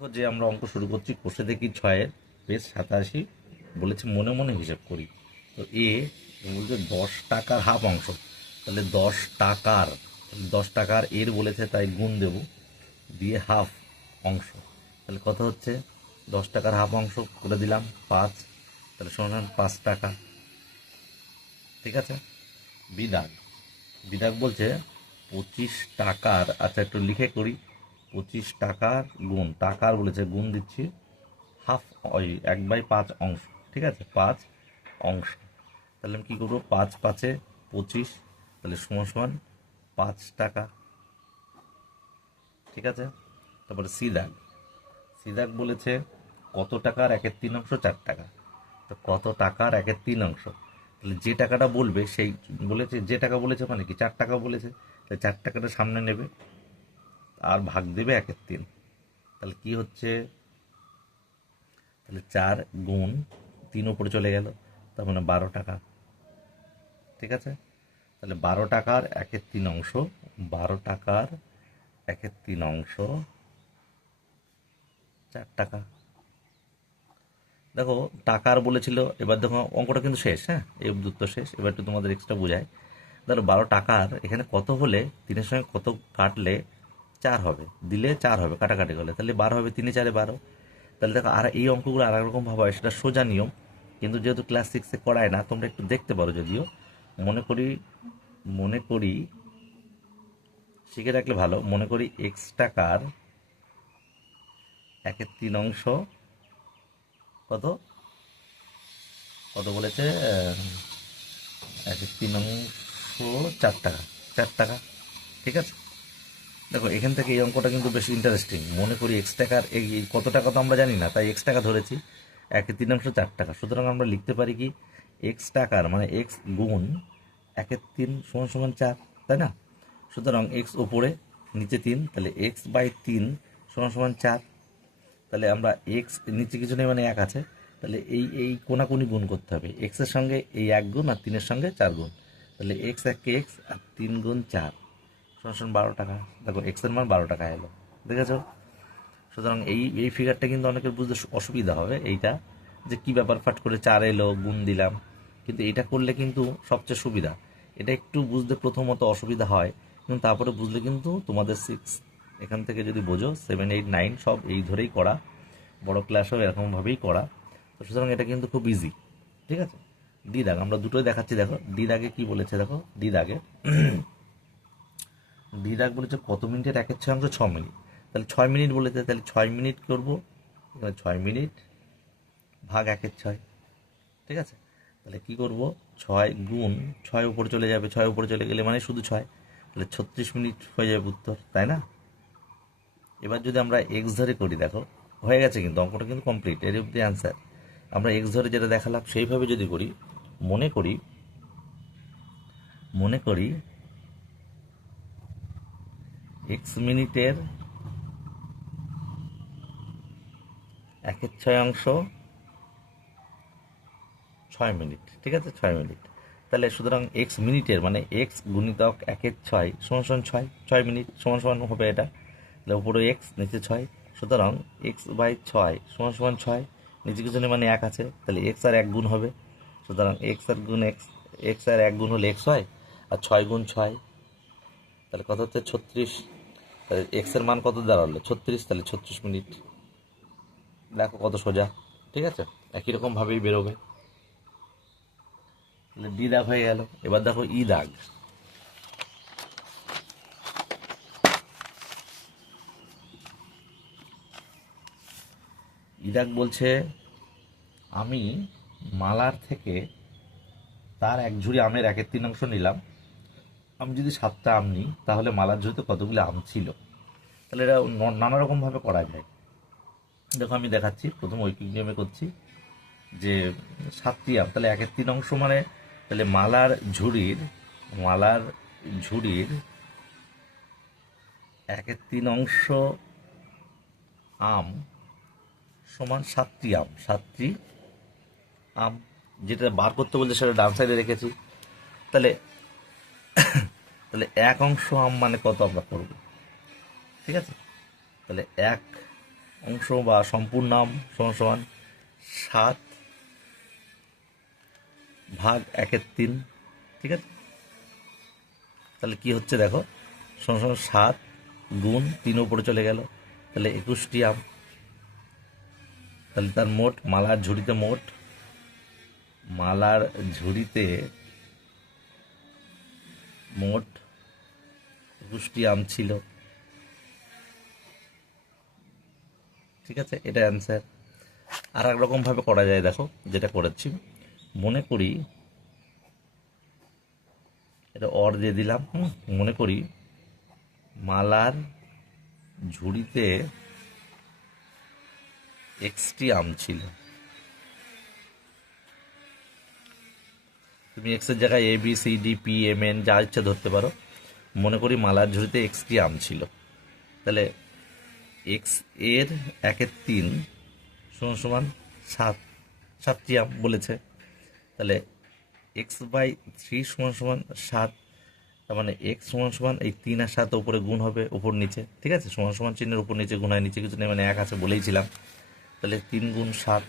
যে আমরা অঙ্ক শুরু করছি, কষে দেখি 6-এর বেশ 87, বলেছে মনে মনে হিসাব করি। তো বলছে 10 টাকার হাফ অংশ, তাহলে 10 টাকার এর বলেছে, তাই গুণ দেব দিয়ে হাফ অংশ, তাহলে কত হচ্ছে 10 টাকার হাফ অংশ করে দিলাম 5, তাহলে সমান 5 টাকা। ঠিক আছে। বিদাগ বিদাগ বলছে 25 টাকার, আচ্ছা একটু লিখে করি, 25 টাকার গুণ, টাকার বলেছে গুণ দিচ্ছি হাফ, ওই 1/5 অংশ। ঠিক আছে, 5 অংশ, তাহলে আমি কী করবো, 5×5 = 25, তাহলে সমান সমান 5 টাকা। ঠিক আছে। তারপরে সিদাগ সিদাগ বলেছে কত টাকার 1/3 অংশ, 4 টাকা। তো কত টাকার 1/3 অংশ, তাহলে যে টাকাটা বলবে সেই বলেছে, যে টাকা বলেছে মানে কি 4 টাকা বলেছে, তাহলে 4 টাকাটা সামনে নেবে আর ভাগ দেবে 1/3। তাহলে কি হচ্ছে, তাহলে 4 × 3 উপরে চলে গেল, তার মানে 12 টাকা। ঠিক আছে। তাহলে 12 টাকার 1/3 অংশ, 12 টাকার 1/3 অংশ 4 টাকা। দেখো টাকার বলেছিল, এবার দেখো অঙ্কটা কিন্তু শেষ, হ্যাঁ এই অবধি তো শেষ। এবার একটু তোমাদের এক্সট্রা বোঝায়। ধরো 12 টাকার এখানে কত হলে 3-এর সঙ্গে কত কাটলে 4 হবে, দিলে 4 হবে, কাটাকাটি করলে তাহলে 12 হবে, 3-এ 4-এ 12। তাহলে দেখো আর এই অঙ্কগুলো আর রকম ভাবে হয়, সেটা সোজা নিয়ম, কিন্তু যেহেতু ক্লাস 6-এ করায় না, তোমরা একটু দেখতে পারো। যদিও মনে করি শিখে রাখলে ভালো। মনে করি X টাকার 1/3 অংশ কত কত বলেছে, 1/3 অংশ 4 টাকা, 4 টাকা। ঠিক আছে। দেখো এখান থেকে এই অঙ্কটা কিন্তু বেশ ইন্টারেস্টিং। মনে করি X টাকার এই কত টাকা তো আমরা জানি না, তাই X টাকা ধরেছি, 1/3 অংশ 4 টাকা। সুতরাং আমরা লিখতে পারি কি, X টাকার মানে X গুণ 1/3 সমান সমান 4, তাই না? সুতরাং X উপরে, নিচে 3, তাহলে X/3 সমান সমান 4। তাহলে আমরা X নিচে কিছু নেই মানে 1 আছে, তাহলে এই কোনাকুনি গুণ করতে হবে, X-এর সঙ্গে এই 1 গুণ আর 3-এর সঙ্গে 4 গুণ, তাহলে X একে X আর 3 গুণ 4 সমান 12 টাকা। দেখো X-এর মান 12 টাকা এলো, দেখেছো? সুতরাং এই ফিগারটা কিন্তু অনেকের বুঝতে অসুবিধা হবে, এইটা যে কি ব্যাপার, ফাট করে 4 এলো গুণ দিলাম, কিন্তু এটা করলে কিন্তু সবচেয়ে সুবিধা। এটা একটু বুঝতে প্রথমত অসুবিধা হয়, কিন্তু তারপরে বুঝলে কিন্তু তোমাদের 6 এখান থেকে যদি বোঝো, 7, 8, 9 সব এই ধরেই করা, বড় ক্লাসও এরকমভাবেই করা। তো সুতরাং এটা কিন্তু খুব ইজি। ঠিক আছে। ডি দাগ আমরা দুটোই দেখাচ্ছি। দেখো ডি দাগে কি বলেছে, দেখো ডি দাগ বলেছে কত মিনিটের 1/6 অংশ 6 মিনিট, তাহলে 6 মিনিট বলেছে, তাহলে 6 মিনিট করবো, এখানে 6 মিনিট ভাগ 1/6। ঠিক আছে। তাহলে কি করব, 6 গুণ 6 উপরে চলে যাবে, 6 উপরে চলে গেলে মানে শুধু 6, তাহলে 36 মিনিট হয়ে যাবে উত্তর, তাই না? এবার যদি আমরা এক্স ধরে করি, দেখো হয়ে গেছে কিন্তু অঙ্কটা কিন্তু কমপ্লিট, এর অব্দি অ্যান্সার। আমরা এক্স ধরে যেটা দেখালাম সেইভাবে যদি করি, মনে করি এক্স মিনিটের 1/6 অংশ 6 মিনিট। ঠিক আছে, 6 মিনিট। তাহলে সুতরাং এক্স মিনিটের মানে এক্স গুণিতক 1/6 সমান সমান 6 মিনিট সমান সমান হবে এটা, তাহলে উপরে এক্স নিচে 6, সুতরাং X/6 সমান সমান 6, নিচে কিছু নেই মানে 1 আছে, তাহলে এক্স আর 1 গুণ হবে, সুতরাং এক্স আর গুণ এক্স, এক্স আর 1 গুণ হলে এক্স হয়, আর 6 গুণ 6, তাহলে কত হচ্ছে 36। তাহলে এক্স এর মান কত দাঁড়ালো 36, তাহলে 36 মিনিট। দেখো কত সোজা। ঠিক আছে, একই রকম ভাবেই বেরোবে। তাহলে ডি দাগ হয়ে গেল। এবার দেখো ই দাগ। ই দাগ বলছে আমি মালার থেকে তার 1 ঝুড়ি আমের 1/3 অংশ নিলাম। আমি যদি 7টা আম নিই, তাহলে মালার ঝুড়িতে কতগুলো আম ছিল? তাহলে এটা নানা রকম ভাবে করা যায়। দেখো আমি দেখাচ্ছি, প্রথম ঐকিক নিয়মে করছি, যে 7টি আম, তাহলে 1/3 অংশ মানে, তাহলে মালার ঝুড়ির 1/3 অংশ আম সমান 7টি আম, 7টি আম। যেটা বার করতে বলছে সেটা ডান সাইডে রেখেছি। তাহলে তাহলে 1 অংশ আম মানে কত আমরা করব? ঠিক আছে। তাহলে অংশ বা সম্পূর্ণাম সমান সমান 7/1/3। ঠিক আছে, তাহলে কি হচ্ছে দেখো, সমান সমান 7 গুণ 3 উপরে চলে গেল, তাহলে 21টি আম। তাহলে তার মোট মালার ঝুড়িতে মোট 21টি আম ছিল। ঠিক আছে, এটা অ্যান্সার। আর এক রকম ভাবে করা যায়, দেখো যেটা করেছি, মনে করি এটা অর দিয়ে দিলাম। মনে করি মালার ঝুড়িতে এক্সটি আম ছিল। তুমি এক্স এর জায়গায় ABCDPMN যা ইচ্ছা ধরতে পারো। মনে করি মালার ঝুড়িতে এক্সটি আম ছিল, তাহলে এক্স এর 1/3 সমান সমান 7টি আম বলেছে। তাহলে x/3 সমান সমান 7, তার মানে x সমান সমান এই 3 আর 7 উপরে গুণ হবে, উপর নিচে। ঠিক আছে, সমান সমান চিহ্নের উপর নিচে গুণ হয়, নিচে কিছু নেই, মানে 1 আছে বলেইছিলাম। তাহলে 3 গুণ 7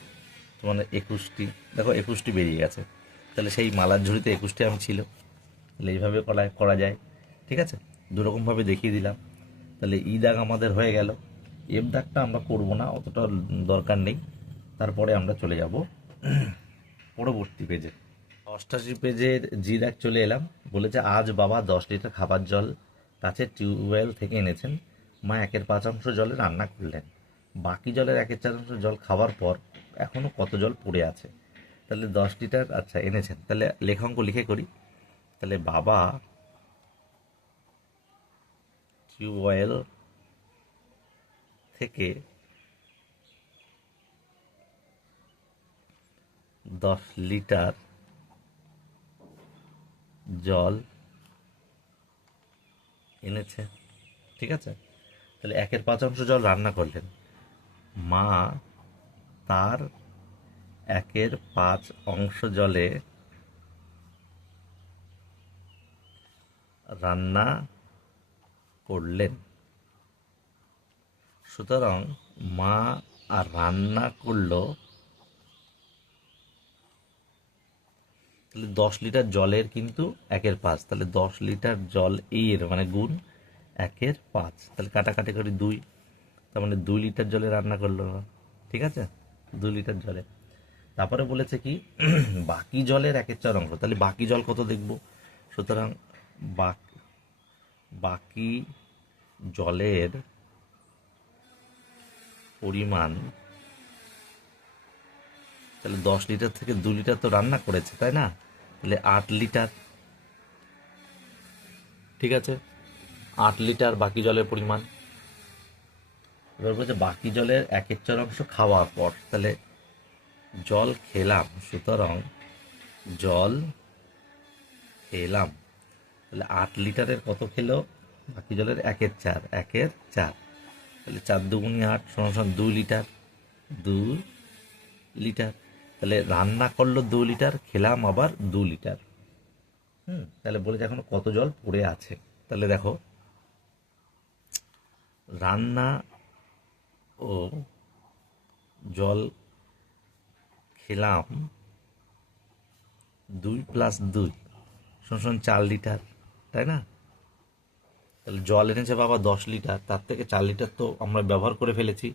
মানে 21টি। দেখো 21টি বেরিয়ে গেছে, তাহলে সেই মালার ঝুড়িতে 21টি আম ছিল। তাহলে এইভাবে করা যায়। ঠিক আছে, দুরকমভাবে দেখিয়ে দিলাম। তাহলে দাগ আমাদের হয়ে গেল। দাগটা আমরা করব না, অতটা দরকার নেই। তারপরে আমরা চলে যাব পরবর্তী পেজে। 88 পেজের দাগ চলে এলাম। বলেছে আজ বাবা 10 লিটার খাবার জল কাছের টিউবওয়েল থেকে এনেছেন। মা 1/5 জলে রান্না করলেন। বাকি জলের 1/4 জল খাওয়ার পর এখনো কত জল পড়ে আছে? তাহলে 10 লিটার আচ্ছা এনেছেন, তাহলে লেখাঙ্ক লিখে করি। তাহলে বাবা টিউবওয়েল থেকে 10 লিটার জল এনেছে। ঠিক আছে, তাহলে 1/5 জল রান্না করলেন। মা তার 1/5 জলে রান্না করলেন। সুতরাং মা আর রান্না করলো, তাহলে 10 লিটার জলের কিন্তু 1/5, তাহলে 10 লিটার জল এর মানে গুণ 1/5, তাহলে কাটাকাটি করি 2, তার মানে 2 লিটার জলে রান্না করলো না। ঠিক আছে, 2 লিটার জলে। তারপরে বলেছে কি বাকি জলের 1/4 তাহলে বাকি জল কত দেখব। সুতরাং বাকি জলের পরিমাণ, তাহলে 10 লিটার থেকে 2 লিটার তো রান্না করেছে, তাই না? তাহলে 8 লিটার। ঠিক আছে, 8 লিটার বাকি জলের পরিমাণ। এবার বলছে বাকি জলের 1/4 খাওয়ার পর, তাহলে জল খেলাম, সুতরাং জল খেলাম। তাহলে 8 লিটারের কত খেলো? বাকি জলের 1/4, তাহলে 4 দুগুণে 8 সমান সমান 2 লিটার। 2 লিটার, তাহলে রান্না করলো 2 লিটার, খেলাম আবার 2 লিটার। তাহলে বলেছে এখন কত জল পড়ে আছে। তাহলে দেখো, রান্না ও জল খেলাম 2 + 2 সমান 4 লিটার, তাই না? তাহলে জল এনেছে বাবা 10 লিটার, তার থেকে 4 লিটার তো আমরা ব্যবহার করে ফেলেছি।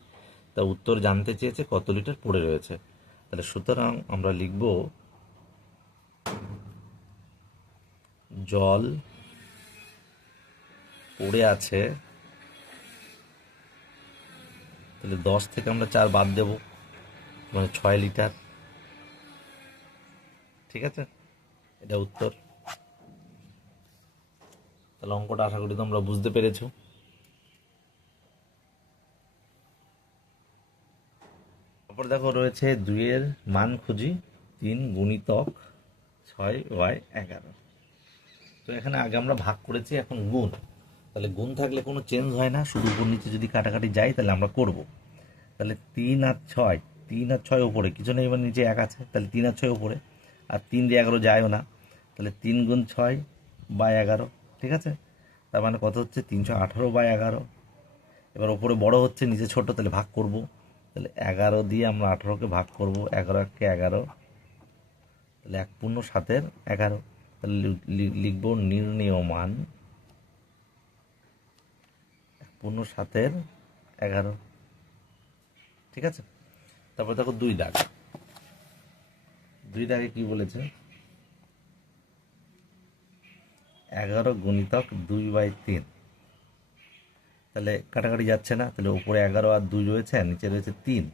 তা উত্তর জানতে চেয়েছে কত লিটার পড়ে রয়েছে। তাহলে সুতরাং আমরা লিখব জল পড়ে আছে, তাহলে 10 থেকে আমরা 4 বাদ দেব, মানে 6 লিটার। ঠিক আছে, এটা উত্তর। তাহলে অঙ্কটা আশা করি তোমরা বুঝতে পেরেছো। তারপর দেখো রয়েছে 2-এর মান খুঁজি, 3 গুণিতক 6/11। তো এখানে আগে আমরা ভাগ করেছি, এখন গুণ। তাহলে গুণ থাকলে কোনো চেঞ্জ হয় না, শুধু উপর নিচে যদি কাটাকাটি যায় তাহলে আমরা করব। তাহলে 3 আর 6 উপরে কিছু নেই, এবার নিচে 1 আছে, তাহলে 3 আর 6 উপরে, আর 3 দিয়ে 11 যায়ও না, তাহলে 3 গুণ 6/11। ঠিক আছে, তার মানে কত হচ্ছে 318/11। এবার ওপরে বড় হচ্ছে নিচে ছোট, তাহলে ভাগ করব। তাহলে 11 দিয়ে আমরা 18কে ভাগ করব, 11 × 11, তাহলে 1×7=11। তাহলে লিখব নির্ণেয় মান 1×7=11। ঠিক আছে। তারপর দেখো 2 দাগ। 2 দাগে কি বলেছে? 11 × 2/3। তাহলে কাটাকাটি যাচ্ছে না, তাহলে উপরে 11 আর 2 রয়েছে, আর নিচে রয়েছে 3,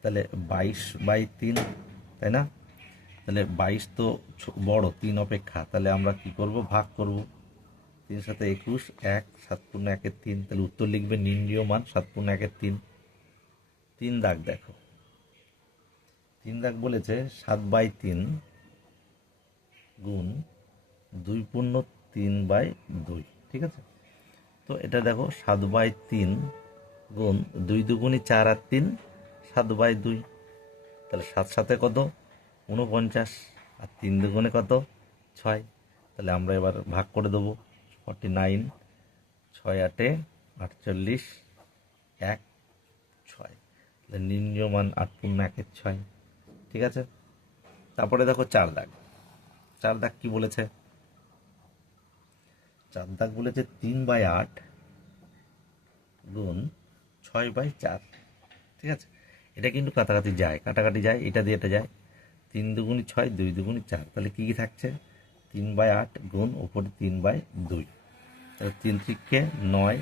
তাহলে 22/3, তাই না? তাহলে 22 তো বড় 3 অপেক্ষা, তাহলে আমরা কি করব? ভাগ করব। 3 × 7 = 21, 1, 7×1=3, তাহলে উত্তর লিখবে নির্ণীয় মান 7×1=3। 3 দাগ দেখো। 3 দাগ বলেছে 7/3 গুণ 2×3/2। ঠিক আছে। তো এটা দেখো 7/3 গুণ 2 2 4 আর 3 7/2। তাহলে 7 7 কত? 49, আর 3 2 কত? 6। তাহলে আমরা এবার ভাগ করে দেবো। 49, 6 8 48, 1 6। তাহলে নির্ণীয় মান 8×1=6। ঠিক আছে। তারপরে দেখো 4 দাগ। 4 দাগ কি বলেছে? 4 দাগ বলেছে 3/8 গুণ 6/4। ঠিক আছে। এটা কিন্তু কাটাকাটি যায়, এটা দিয়ে এটা যায়। 3 2 6, 2 2 4, তাহলে কি থাকছে? 3/8 গুণ উপরে 3/2, তাহলে 3 3 9,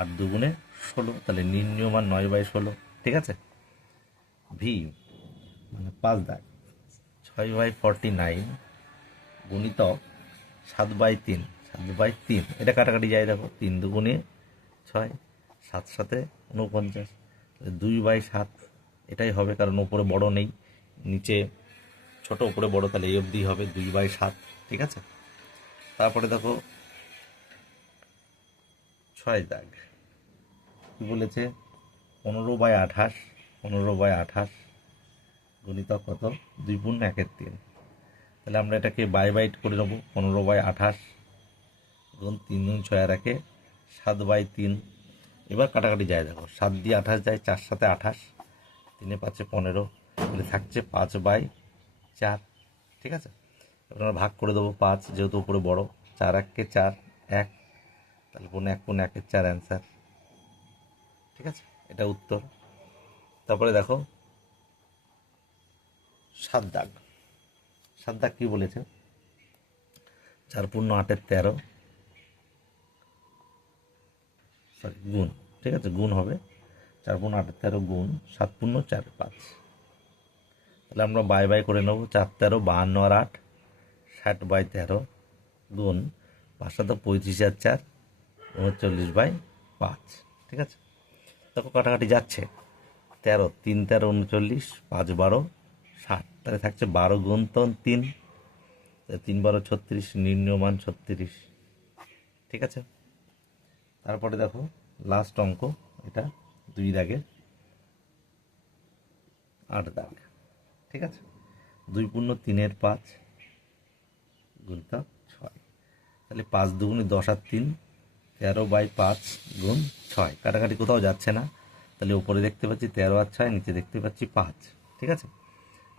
8 2 16, তাহলে নির্ণীয় মান 9/16। ঠিক আছে। ভি মানে 5 দাগ 6/49 গুণিতক 7/3। 7/3 এটা কাটাকাটি যায়, দেখো 3 2 6, 7 7 49, 2/7 এটাই হবে, কারণ উপরে বড় নেই, নিচে ছোট উপরে বড়, তাহলে এই অবধি হবে 2/7। ঠিক আছে। তারপরে দেখো 6 দাগ কি বলেছে? 15/28, 15/28 গুণিতক কত? 2×1=3। তাহলে আমরা এটাকে বাইট করে নেবো। 15/28 গুণ 3 2 6 আর 1 7/3। এবার কাটাকাটি যায়, দেখো 7 দিয়ে 28 যায়, 4 7 28, 3 5 15, তাহলে থাকছে 5/4। ঠিক আছে। এবার আমরা ভাগ করে দেবো 5, যেহেতু উপরে বড়। 4 1 4, 1, তাহলে 1×1=4 অ্যান্সার। ঠিক আছে, এটা উত্তর। তারপরে দেখো 7 দাগ। 7 দাগ কি বলেছে? 4×8=13, সরি গুণ। ঠিক আছে, গুণ হবে। 4×8=13 গুণ 7×4=5। তাহলে আমরা বাই করে নেব। 4 13, 52 আর 8, 60/13 গুণ 5 7 35 আর 4, 39/5। ঠিক আছে। দেখো কাটাকাটি যাচ্ছে। 13 3 13 39, 5 12 60, তাহলে থাকছে 12 গুণ 3, 3 12 36, নির্ণীয় মান 36। ঠিক আছে। তারপরে দেখো লাস্ট অঙ্ক, এটা 2 দাগের 8 দাগ। ঠিক আছে। 2×3=5 গুণিতক 6, তাহলে 5 2 10 আর 3, 13/5 গুণ 6। কাটাকাটি কোথাও যাচ্ছে না, তাহলে উপরে দেখতে পাচ্ছি 13 আর 6, নিচে দেখতে পাচ্ছি 5। ঠিক আছে।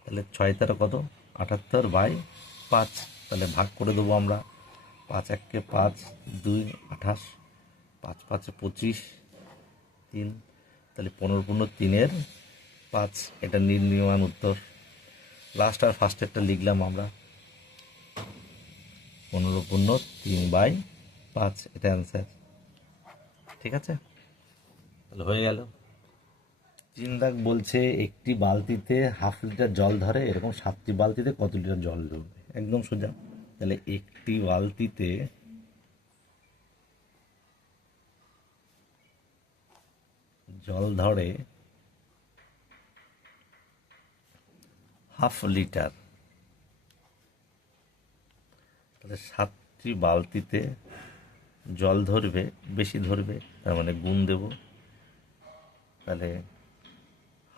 তাহলে 6 13 কত? 78/5। তাহলে ভাগ করে দেবো আমরা। 5 1 5, 2 28, 5 5 25, 3, তাহলে 15×3=5। এটা নির্ণীয় মান উত্তর। লাস্ট আর ফার্স্টেরটা লিখলাম আমরা। 15×3/5, এটা অ্যান্সার। ঠিক আছে, তাহলে হয়ে গেল। 3 দাগ বলছে একটি বালতিতে ½ লিটার জল ধরে, এরকম 7টি বালতিতে কত লিটার জল ধরবে? একদম সোজা। তাহলে একটি বালতিতে জল ধরে ½ লিটার, তাহলে 7টি বালতিতে জল ধরবে, বেশি ধরবে, তার মানে গুণ দেব। তাহলে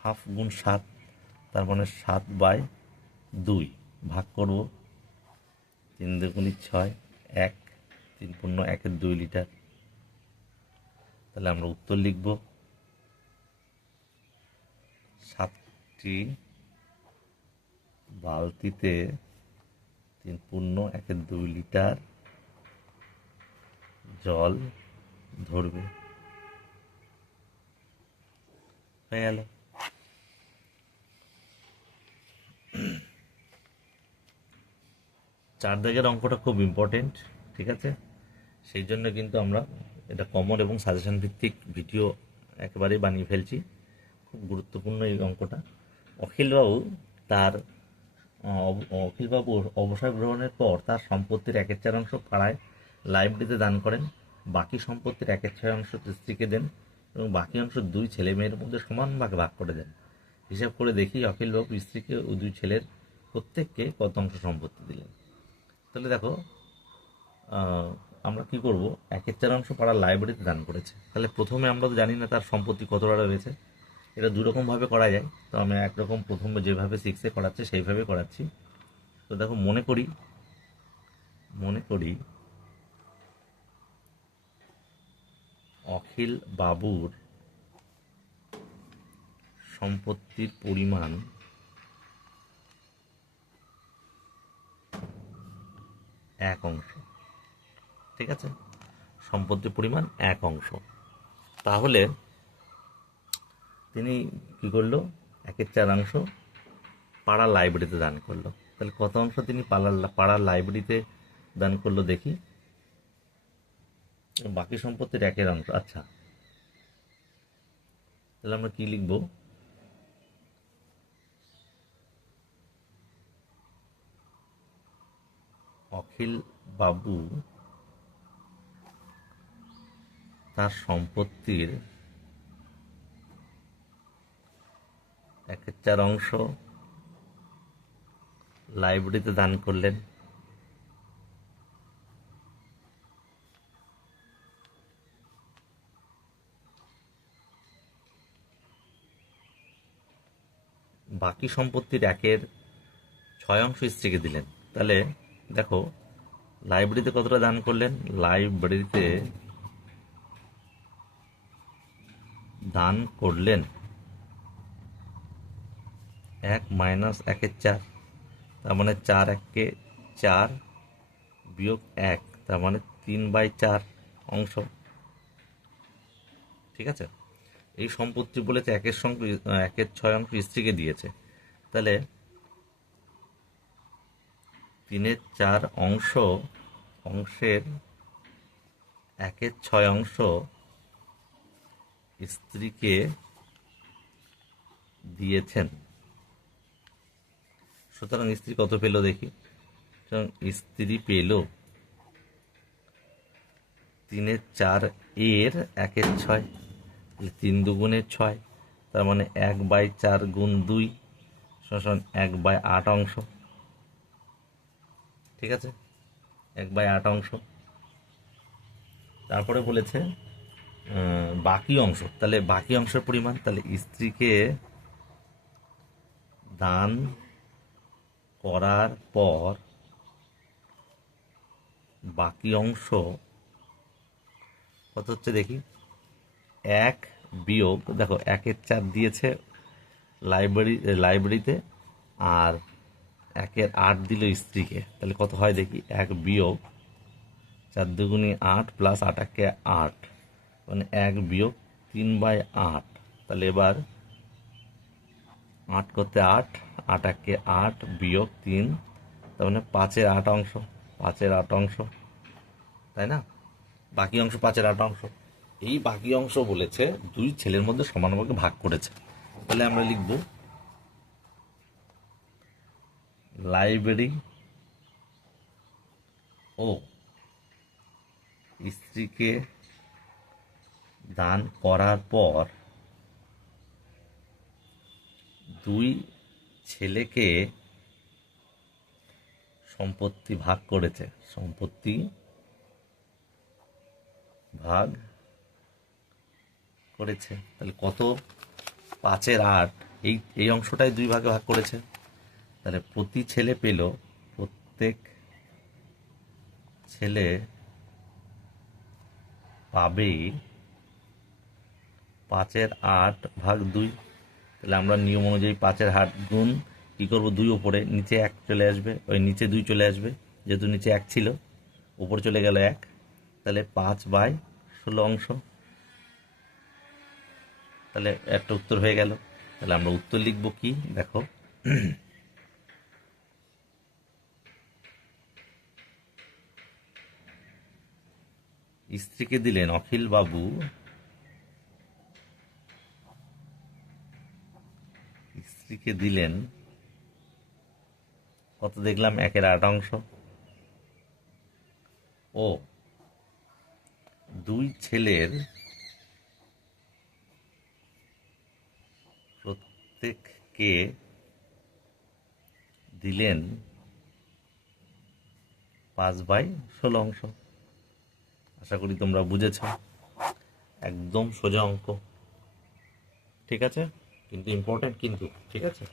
½ গুণ 7, তার মানে 7/2 ভাগ করব। 3 2 6, 1, 3 1 2 লিটার। তাহলে আমরা উত্তর লিখব 7টি বালতিতে 3.2 লিটার জল ধরবে। হয়ে গেল। 4 দাগের অঙ্কটা খুব ইম্পর্টেন্ট, ঠিক আছে? সেই জন্য কিন্তু আমরা এটা কমন এবং সাজেশন ভিত্তিক ভিডিও একেবারেই বানিয়ে ফেলছি। খুব গুরুত্বপূর্ণ এই অঙ্কটা। অখিলবাবু তার অখিলবাবুর অবসর গ্রহণের পর তার সম্পত্তির 1/4 পাড়ায় লাইব্রেরিতে দান করেন। বাকি সম্পত্তির 1/6 স্ত্রীকে দেন এবং বাকি অংশ 2 ছেলে মেয়ের মধ্যে সমান ভাগে ভাগ করে দেন। হিসাব করে দেখি অখিলবাবু স্ত্রীকে ও 2 ছেলের প্রত্যেককে কত অংশ সম্পত্তি দিলেন। তাহলে দেখো, আমরা কি করব, 1/4 পাড়ার লাইব্রেরিতে দান করেছে। তাহলে প্রথমে আমরা তো জানি না তার সম্পত্তি কতটা রয়েছে। এটা দুরকমভাবে করা যায়। তো আমি একরকম প্রথমে যেভাবে 6-এ করাচ্ছে সেইভাবে করাচ্ছি। তো দেখো, মনে করি অখিল বাবুর সম্পত্তির পরিমাণ 1 অংশ, ঠিক আছে? সম্পত্তির পরিমাণ 1 অংশ। তাহলে তিনি কি করলো, 1/4 পাড়ার লাইব্রেরিতে দান করলো। তাহলে কত অংশ তিনি পাড়ার লাইব্রেরিতে দান করলো দেখি। বাকি সম্পত্তির 1/1 অংশ। আচ্ছা, তাহলে আমরা কি লিখব, অখিল বাবু তার সম্পত্তির 1/4 লাইব্রেরিতে দান করলেন। বাকি সম্পত্তির 1/6 স্ত্রীকে দিলেন। তাহলে দেখো, লাইব্রেরিতে কতটা দান করলেন? লাইব্রেরিতে দান করলেন 1 - 1/4, তার মানে 4 বিয়োগ 1, তার মানে 3/4 অংশ, ঠিক আছে? এই সম্পত্তি বলেছে 1/6 স্ত্রীকে দিয়েছে। তাহলে 3/4 অংশের 1/6 স্ত্রীকে দিয়েছেন। সুতরাং স্ত্রী কত পেল দেখি। সুতরাং স্ত্রী পেল 3/4 এর 1/6, 3 দুগুণে 6, তার মানে 1/4 গুণ 2 সমান 1/8 অংশ, ঠিক আছে? 1/8 অংশ। তারপরে বলেছে বাকি অংশ। তাহলে বাকি অংশের পরিমাণ, তাহলে স্ত্রীকে দান করার পর বাকি অংশ কত হচ্ছে দেখি। 1 বিয়োগ, দেখো 1/4 দিয়েছে লাইব্রেরিতে, আর 1/8 দিল স্ত্রীকে। তাহলে কত হয় দেখি। 1 বিয়োগ 4 দুগুণে 8 প্লাস 8 8, মানে 1 বিয়োগ 3/8। তাহলে এবার 8 করতে 8, 8 বিয়োগ 3, তার মানে 5/8 অংশ, 5/8 অংশ, তাই না? বাকি অংশ 5/8 অংশ। এই বাকি অংশ বলেছে 2 ছেলের মধ্যে সমানভাবে ভাগ করেছে। তাহলে আমরা লিখব লাইব্রেরি ও স্ত্রীকে দান করার পর 2 ছেলেকে সম্পত্তি ভাগ করেছে। সম্পত্তি ভাগ করেছে। তাহলে কত? 5/8। এই অংশটাই 2 ভাগে ভাগ করেছে। তাহলে প্রত্যেক ছেলে পাবে 5/8/2। তাহলে আমরা নিয়ম অনুযায়ী 5/8 গুণ কী করবো, 2 ওপরে, নিচে 1 চলে আসবে, ওই নিচে 2 চলে আসবে, যেহেতু নিচে 1 ছিল, উপরে চলে গেল 1, তাহলে 5/16 অংশ। তাহলে একটা উত্তর হয়ে গেল। তাহলে আমরা উত্তর লিখব কি, দেখো, স্ত্রীকে দিলেন অখিল বাবু স্ত্রীকে দিলেন কত দেখলাম, 1/8 অংশ, ও 2 ছেলের প্রত্যেককে দিলেন 5/16 অংশ। আশা করি তোমরা বুঝেছ, একদম সোজা অঙ্ক, ঠিক আছে, কিন্তু ইম্পর্টেন্ট কিন্তু, ঠিক আছে।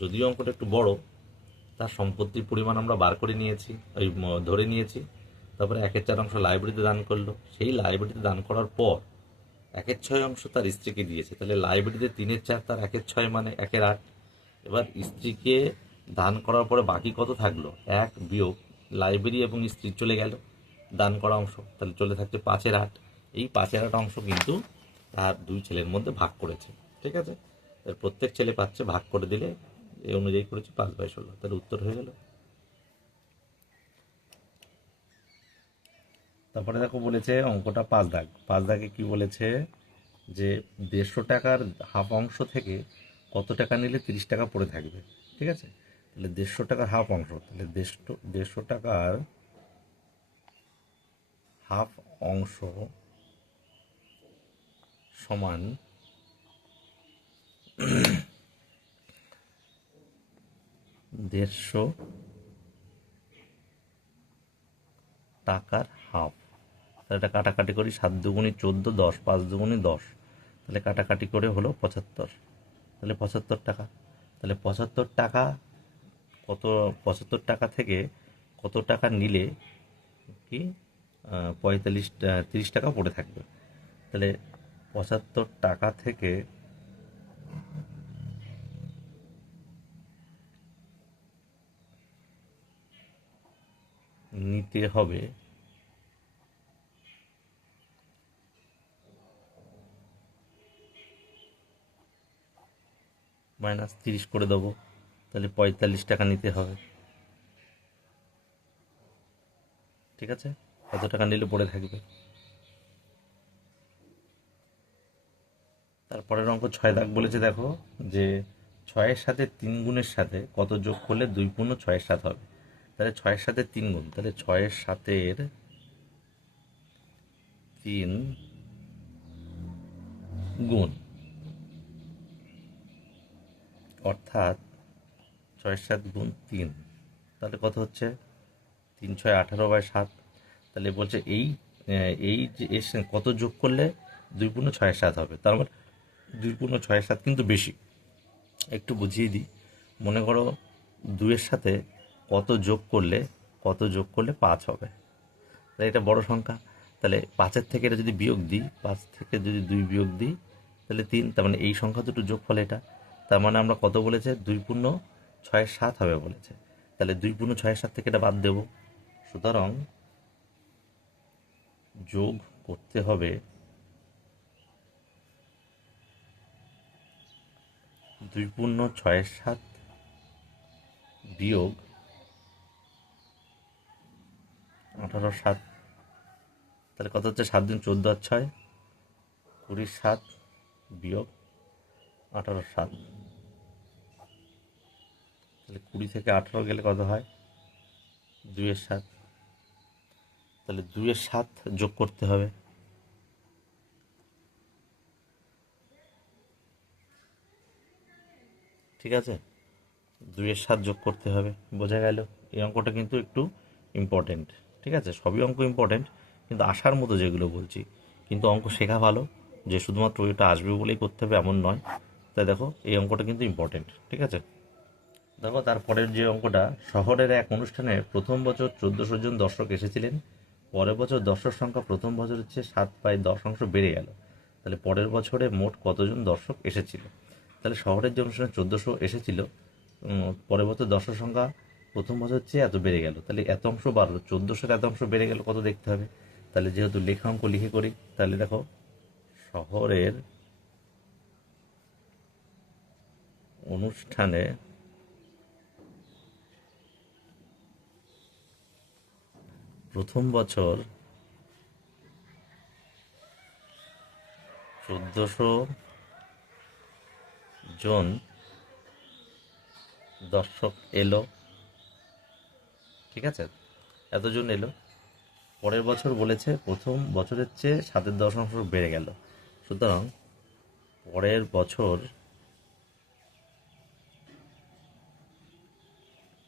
যদিও অঙ্কটা একটু বড়, তার সম্পত্তির পরিমাণ আমরা বার করে নিয়েছি, ওই ধরে নিয়েছি, তারপরে 1/4 অংশ লাইব্রেরিতে দান করলো, সেই লাইব্রেরিতে দান করার পর 1/6 অংশ তার স্ত্রীকে দিয়েছে, তাহলে লাইব্রেরিতে 3/4 তার 1/6 মানে 1/8। এবার স্ত্রীকে দান করার পরে বাকি কত থাকলো, 1 বিয়োগ লাইব্রেরি এবং স্ত্রী চলে গেল দান করা অংশ, তাহলে চলে থাকছে 5/8। এই 5/8 অংশ কিন্তু তার 2 ছেলের মধ্যে ভাগ করেছে, ঠিক আছে। তার প্রত্যেক ছেলে পাচ্ছে, ভাগ করে দিলে এই অনুযায়ী করেছে 5/16, তাহলে উত্তর হয়ে গেল। তারপরে দেখো বলেছে অঙ্কটা 5 দাগ, 5 দাগে কি বলেছে, যে 150 টাকার হাফ অংশ থেকে কত টাকা নিলে 30 টাকা পড়ে থাকবে, ঠিক আছে। তাহলে 150 টাকার হাফ অংশ, তাহলে 150 টাকার হাফ অংশ সমান 150 টাকার হাফ। তাহলে এটা কাটাকাটি করি, 7 দুগুণি 14, 10, 5 দুগুণি 10, তাহলে কাটাকাটি করে হলো 75, তাহলে 75 টাকা। তাহলে 75 টাকা কত, 75 টাকা থেকে কত টাকা নিলে কি 30 টাকা পড়ে থাকবে। তাহলে 75 টাকা থেকে নিতে হবে -30 করে দেবো, তাহলে 45 টাকা নিতে হবে, ঠিক আছে। কত টাকা নিলে পড়ে থাকবে। তারপরের অঙ্ক 6 দাগ বলেছে, দেখো, যে 6-এর সাথে 3 গুণের সাথে কত যোগ করলে 2 পূর্ণ 6-এর 7 হবে। তাহলে 6-এর সাথে 3 গুণ, তাহলে 6-এর 7-এর 3 গুণ, অর্থাৎ 6-এর 7 গুণ 3, তাহলে কত হচ্ছে, 3 6 18/7। তাহলে বলছে এই যে এর সঙ্গে কত যোগ করলে 2 পূর্ণ 6-এর 7 হবে, তার মানে 2 পূর্ণ 6-এর 7 কিন্তু বেশি। একটু বুঝিয়ে দিই, মনে করো 2-এর সাথে কত যোগ করলে 5 হবে, তাহলে এটা বড় সংখ্যা, তাহলে 5-এর থেকে এটা যদি বিয়োগ দিই, 5 থেকে যদি 2 বিয়োগ দিই, তাহলে 3, তার মানে এই সংখ্যা দুটো যোগ ফলে এটা, তার মানে আমরা কত বলেছে, 2 পূর্ণ 6-এর 7 হবে বলেছে, তাহলে 2 পূর্ণ 6-এর 7 থেকে এটা বাদ দেব, সুতরাং যোগ করতে হবে 2 পূর্ণ 6-এর 7 বিয়োগ 18/7, তাহলে কত হচ্ছে, 7 দিন 14 আর 6 20/7 বিয়োগ 18/7, তাহলে 20 থেকে 18 গেলে কত হয়, 2-এর 7, তাহলে 2-এর 7 যোগ করতে হবে, ঠিক আছে, 2-এর 7 যোগ করতে হবে, বোঝা গেল। এই অঙ্কটা কিন্তু একটু ইম্পর্টেন্ট, ঠিক আছে, সবই অঙ্ক ইম্পর্টেন্ট, কিন্তু আসার মতো যেগুলো বলছি, কিন্তু অঙ্ক শেখা ভালো, যে শুধুমাত্র ওইটা আসবে বলেই করতে হবে এমন নয়। তাই দেখো এই অঙ্কটা কিন্তু ইম্পর্টেন্ট, ঠিক আছে। দেখো তারপরের যে অঙ্কটা, শহরের এক অনুষ্ঠানে প্রথম বছর 1400 জন দর্শক এসেছিলেন, পরের বছর দর্শক সংখ্যা প্রথম বছরের চেয়ে 7/10 অংশ বেড়ে গেল, তাহলে পরের বছরে মোট কতজন দর্শক এসেছিল। তাহলে শহরের যে অনুষ্ঠানে 1400 এসেছিল, পরের বছর দর্শক সংখ্যা প্রথম বছর চেয়ে এত বেড়ে গেল, তাহলে এত অংশ বাড়লো, 1400 এত অংশ বেড়ে গেল কত দেখতে হবে। তাহলে যেহেতু লেখা অঙ্ক লিখে করি, তাহলে দেখো শহরের অনুষ্ঠানে প্রথম বছর 1400 জন দর্শক এলো, ঠিক আছে, এতজন এলো। পরের বছর বলেছে প্রথম বছরের চেয়ে 7.10 বেড়ে গেল, সুতরাং পরের বছর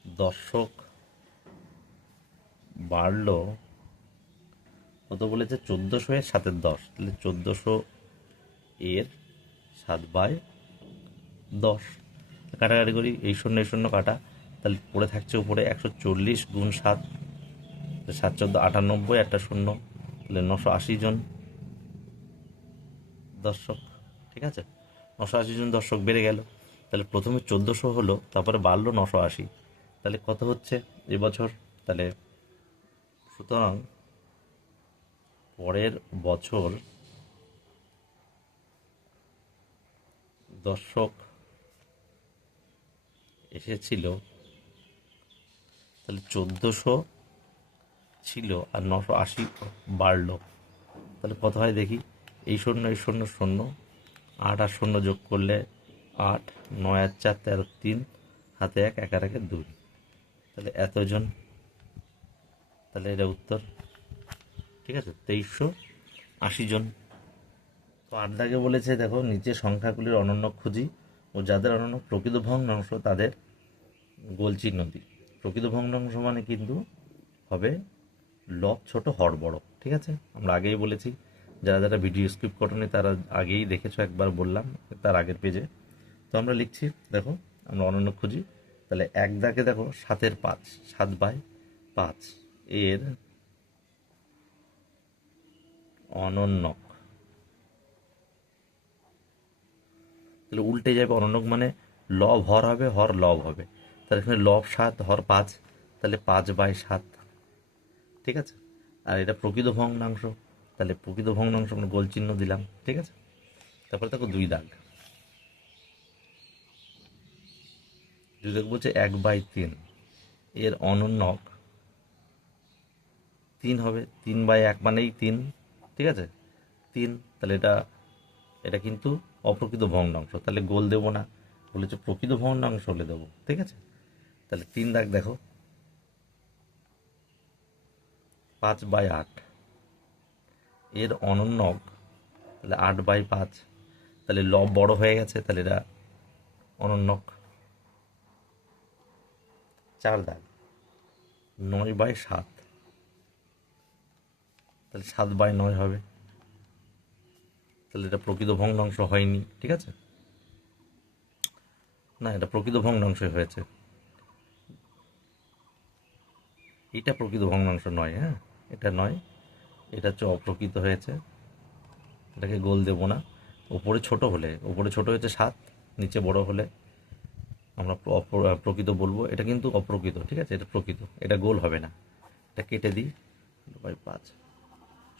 দর্শক বাড়লো কত বলেছে, 1400 এর 7/10, তাহলে 1400 এর 7/10। কাটাকাটি করি, এই শূন্য কাটা, তাহলে পড়ে থাকছে উপরে 140 গুণ 7, 7 14 98, একটা শূন্য, তাহলে 980 জন দর্শক, ঠিক আছে, 980 জন দর্শক বেড়ে গেল। তাহলে প্রথমে 1400 হলো, তারপরে বাড়লো 980, তাহলে কত হচ্ছে এবছর। তাহলে সুতরাং পরের বছর দর্শক এসেছিল, তাহলে 1400 ছিল আর 980 বাড়লো, তাহলে কত হয় দেখি। এই শূন্য এই শূন্য শূন্য, 8 আর শূন্য যোগ করলে 8, 9 আর 4 13, 3 হাতে 1, 1 আর 1 2, তাহলে এতজন। তাহলে এটা উত্তর, ঠিক আছে, 2380 জন। তো 8 দাগে বলেছে দেখো নিচে সংখ্যাগুলির অনন্য খুঁজি ও যাদের অনন্য প্রকৃত ভগ্নাংশ তাদের গোল চিহ্ন দিই। প্রকৃত ভগ্নাংশ মানে কিন্তু হবে লব ছোট হর বড়, ঠিক আছে, আমরা আগেই বলেছি। যারা যারা ভিডিও স্কিপ করেনি তারা আগেই দেখেছো, একবার বললাম তার আগের পেজে। তো আমরা লিখছি, দেখো আমরা অনন্য খুঁজি, তাহলে 1 দাগে দেখো 7 5, 7/5 এর অনন্যক, তাহলে উল্টে যাবে, অনন্যক মানে লব হর হবে, হর লব হবে, তাহলে এখানে লব 7 হর 5, তাহলে 5/7, ঠিক আছে। আর এটা প্রকৃত ভগ্নাংশ, তাহলে প্রকৃত ভগ্নাংশ আমরা গোল চিহ্ন দিলাম, ঠিক আছে। তারপরে দেখো 2 দাগ, 2 দাগ বলছে 1/3 এর অনন্যক 3 হবে, 3/1 মানেই 3, ঠিক আছে, 3, তাহলে এটা এটা কিন্তু অপ্রকৃত ভগ্নাংশ, তাহলে গোল দেবো না, বলেছে প্রকৃত ভগ্নাংশ হলে দেবো, ঠিক আছে। তাহলে 3 দাগ দেখো 5/8 এর অনন্যক, তাহলে 8/5, তাহলে লব বড় হয়ে গেছে, তাহলে এটা অনন্যক। 4 দাগ 9/7, তাহলে 7/9 হবে, তাহলে এটা প্রকৃত ভগ্নাংশ হয়নি, ঠিক আছে, না এটা প্রকৃত ভগ্নাংশই হয়েছে, এটা প্রকৃত ভগ্নাংশ নয়, হ্যাঁ এটা নয়, এটা হচ্ছে অপ্রকৃত হয়েছে, এটাকে গোল দেবো না। ওপরে ছোট হলে, ওপরে ছোট হয়েছে 7, নিচে বড় হলে আমরা প্রকৃত বলবো, এটা কিন্তু অপ্রকৃত, ঠিক আছে, এটা প্রকৃত, এটা গোল হবে না, এটা কেটে দিই 2/5,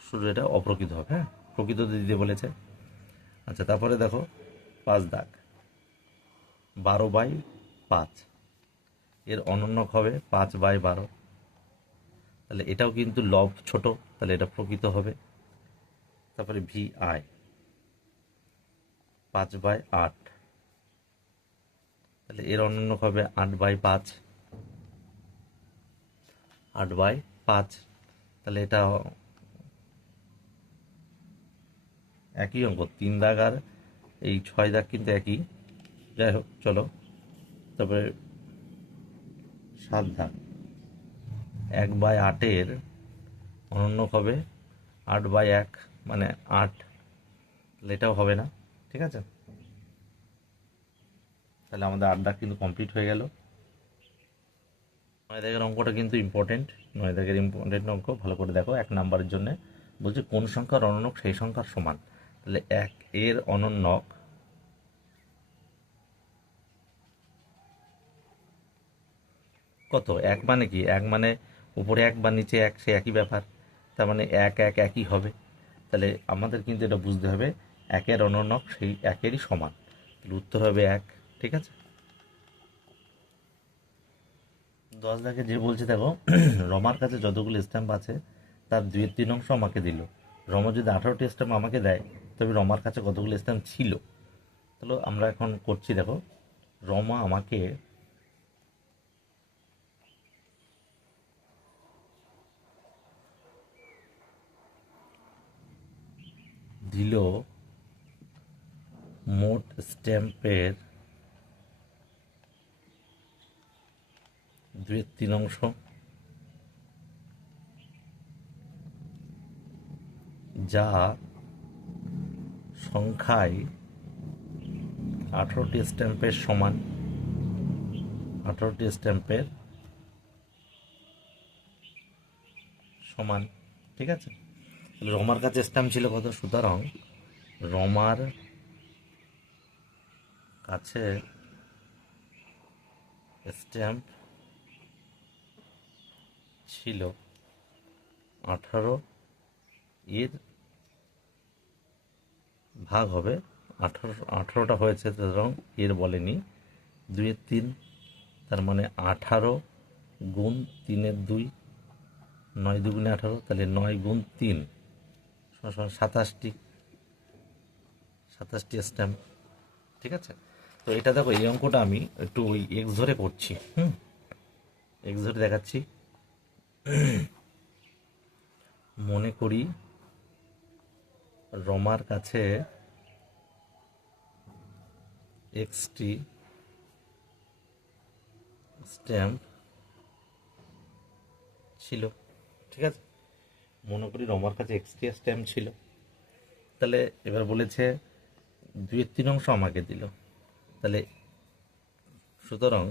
শুধু এটা অপ্রকৃত হবে, হ্যাঁ প্রকৃত দিতে বলেছে। আচ্ছা তারপরে দেখো 5 দাগ 12/5 এর অনন্যক হবে 5/12, তাহলে এটাও কিন্তু লব ছোট, তাহলে এটা প্রকৃত হবে। তারপরে VI 5/8, তাহলে এর অনন্যক হবে 8/5, 8/5, তাহলে এটা একই অঙ্ক, 3 দাগ আর এই 6 দাগ কিন্তু একই, যাই হোক চলো। তারপরে 7 দাগ 1/8 অনন্যক হবে 8/1, মানে 8, তাহলে এটাও হবে না, ঠিক আছে। তাহলে আমাদের 8 দাগ কিন্তু কমপ্লিট হয়ে গেল। 9 দাগের অঙ্কটা কিন্তু ইম্পর্টেন্ট, 9 দাগের ইম্পর্টেন্ট অঙ্ক, ভালো করে দেখো। 1 নাম্বারের জন্য বলছে কোন সংখ্যার অনন্যক সেই সংখ্যার সমান, তাহলে 1 এর অনন্যক কত? 1 মানে কি? 1 মানে উপরে 1 বা নিচে 1, সে একই ব্যাপার। তার মানে 1 1 একই হবে। তাহলে আমাদের কিন্তু এটা বুঝতে হবে 1 এর অনন্যক সেই 1 এরই সমান। তাহলে উত্তর হবে 1। ঠিক আছে। 10 দাগে যে বলছে দেখো, রমার কাছে যতগুলো স্ট্যাম্প আছে তার 2/3 আমাকে দিল। রমা যদি 18টি স্ট্যাম্প আমাকে দেয়, তবে রমার কাছে কতগুলো স্ট্যাম্প ছিল? তাহলে আমরা এখন করছি, দেখো, রমা আমাকে দিল মোট স্ট্যাম্পের 2/3, যা সংখ্যায় 18টি স্ট্যাম্পের সমান। 18টি স্ট্যাম্পের সমান। ঠিক আছে। তাহলে রমার কাছে স্ট্যাম্প ছিল কত? সুতরাং রমার কাছে স্ট্যাম্প ছিল 18, এর ভাগ হবে 18টা হয়েছে, সুতরাং এর বলেনি 2/3, তার মানে 18 গুণ 3-এর 2, 9 2 18, তাহলে 9 গুণ 3 সমান 27টি স্ট্যাম্প। ঠিক আছে। তো এটা দেখো, এই অঙ্কটা আমি একটু ওই এক্স ধরে করছি। এক্স ধরে দেখাচ্ছি। মনে করি রমার কাছে এক্সটি স্ট্যাম্প ছিল। ঠিক আছে। মনে করি রমার কাছে এক্সটি স্ট্যাম্প ছিল। তাহলে এবার বলেছে 2/3 আমাকে দিল। তাহলে সুতরাং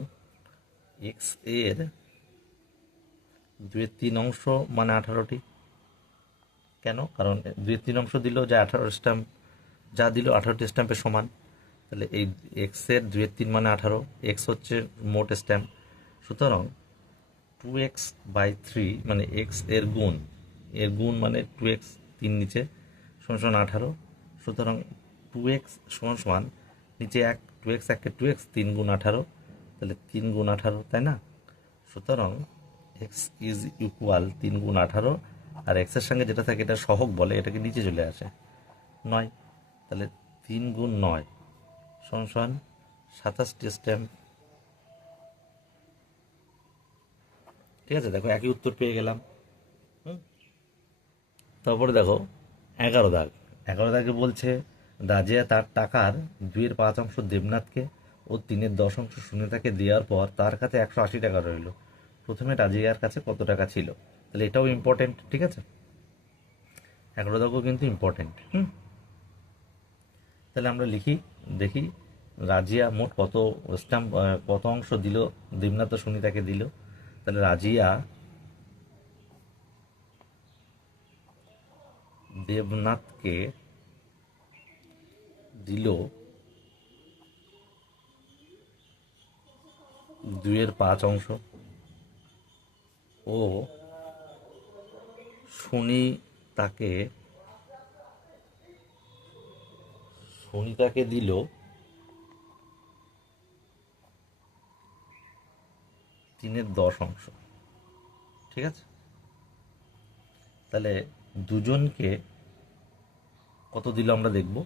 এক্স এর 2/3 মানে 18টি। কেন? কারণ 2/3 দিল, যা 18 স্ট্যাম্প, যা দিল 18টি স্ট্যাম্পের সমান। তাহলে এই এক্স এর 2/3 মানে 18, এক্স হচ্ছে মোট স্ট্যাম্প। সুতরাং 2x/3 মানে এক্স এর গুণ, এর গুণ মানে 2x, 3 নিচে সমান 18। সুতরাং 2x সমান সমান নিচে 1, 2x 1 2x, 3 গুণ 18, তাহলে 3 গুণ 18, তাই না? সুতরাং x ইজ ইকুয়াল 3 গুণ 18, আর এক্সের সঙ্গে যেটা থাকে এটা সহগ বলে, এটাকে নিচে চলে আসে 9। তাহলে 3 গুণ 9 সমান 27টি স্ট্যাম্প। ঠিক আছে। দেখো, একই উত্তর পেয়ে গেলাম। তারপরে দেখো 11 দাগ। 11 দাগে বলছে রাজিয়া তার টাকার 2/5 দেবনাথকে ও 3/10 সুনিতাকে দেওয়ার পর তার কাছে 180 টাকা রইল। প্রথমে রাজিয়ার কাছে কত টাকা ছিল? তাহলে এটাও ইম্পর্টেন্ট। ঠিক আছে। 11 দাগও কিন্তু ইম্পর্টেন্ট। তাহলে আমরা লিখি, দেখি রাজিয়া মোট কত স্ট্যাম্প, কত অংশ দিল দেবনাথ ও সুনিতাকে দিল। তাহলে রাজিয়া দেবনাথকে দিল 2/5 ও সুনিতাকে দিল 3/10। ঠিক আছে। তাহলে দুজনকে কত দিল আমরা দেখব।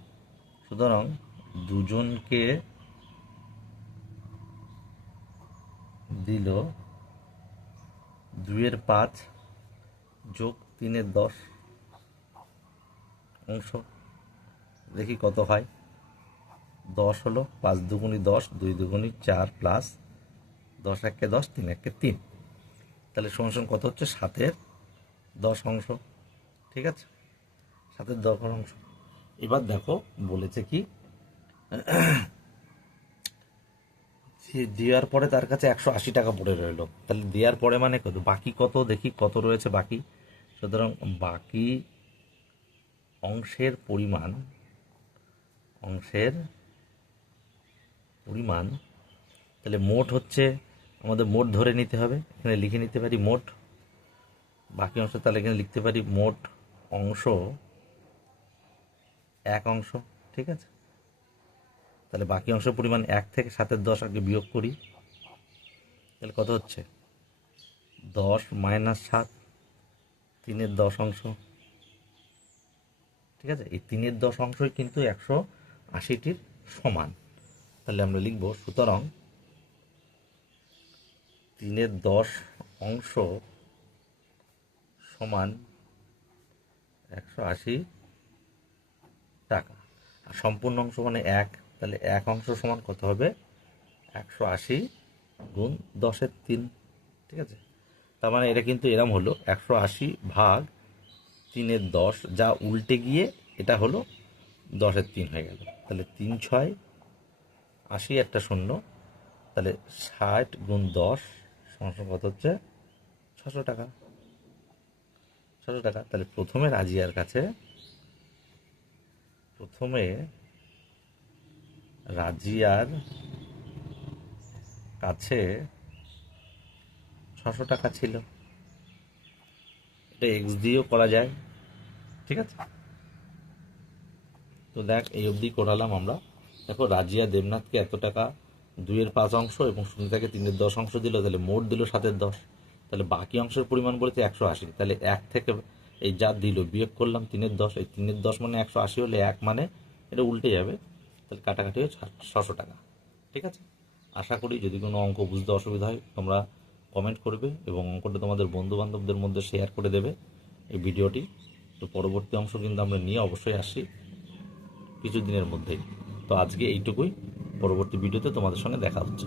সুতরাং দুজনকে দিল 2/5 যোগ 3/10 অংশ। দেখি কত হয়। 10 হলো, 5 দুগুণি 10, 2 দুগুণি 4, প্লাস 10 1 10, 3 1 3। তাহলে সমান কত হচ্ছে? 7/10। ঠিক আছে। 7/10। এবার দেখো বলেছে কি, দেওয়ার পরে তার কাছে 180 টাকা পড়ে রইলো। তাহলে দেওয়ার পরে মানে কত? বাকি কত, দেখি কত রয়েছে বাকি। সুতরাং বাকি অংশের পরিমাণ অংশের পরিমাণ, তাহলে মোট হচ্ছে আমাদের মোট ধরে নিতে হবে, এখানে লিখে নিতে পারি মোট, বাকি অংশ তাহলে এখানে লিখতে পারি মোট অংশ এক অংশ, ঠিক আছে। তাহলে বাকি অংশের পরিমাণ 1 থেকে 7-এর 10 আগে বিয়োগ করি, তাহলে কত হচ্ছে 10 - 7, 3-এর 10 অংশ, ঠিক আছে। এই 3-এর 10 অংশই কিন্তু 180টির সমান। তাহলে আমরা লিখব সুতরাং 3-এর 10 অংশ সমান 180 টাকা। আর সম্পূর্ণ অংশ মানে 1, তাহলে 1 অংশ সমান কত হবে 180 গুণ 10-এর 3, ঠিক আছে। তার মানে এটা কিন্তু এরম হলো 180 ভাগ 3-এর 10, যা উল্টে গিয়ে এটা হলো 10-এর 3 হয়ে গেল। তাহলে 3 × 6 = 80, একটা শূন্য, তাহলে 60 গুণ 10 সমান কত হচ্ছে 600 টাকা। 600 টাকা। তাহলে প্রথমে রাজিয়ার কাছে 600 টাকা ছিল। এটা এক্স দিয়েও করা যায়, ঠিক আছে। তো দেখ এই অবধি করালাম আমরা। দেখো রাজিয়া দেবনাথকে এত টাকা 2-এর 5 অংশ এবং সুনিতাকে 3-এর 10 অংশ দিল, তাহলে মোট দিল 7-এর 10। তাহলে বাকি অংশের পরিমাণ বলেছে 180, তাহলে 1 থেকে এই যা দিল বিয়োগ করলাম 3-এর 10, এই 3-এর 10 মানে 180 হলে 1 মানে এটা উল্টে যাবে, তাহলে কাটাকাটি হয়ে 600 টাকা, ঠিক আছে। আশা করি যদি কোনো অঙ্ক বুঝতে অসুবিধা হয় তোমরা কমেন্ট করবে এবং অঙ্কটা তোমাদের বন্ধু বান্ধবদের মধ্যে শেয়ার করে দেবে এই ভিডিওটি। তো পরবর্তী অংশ কিন্তু আমরা নিয়ে অবশ্যই আসি কিছুদিনের মধ্যেই। তো আজকে এইটুকুই, পরবর্তী ভিডিওতে তোমাদের সঙ্গে দেখা হচ্ছে।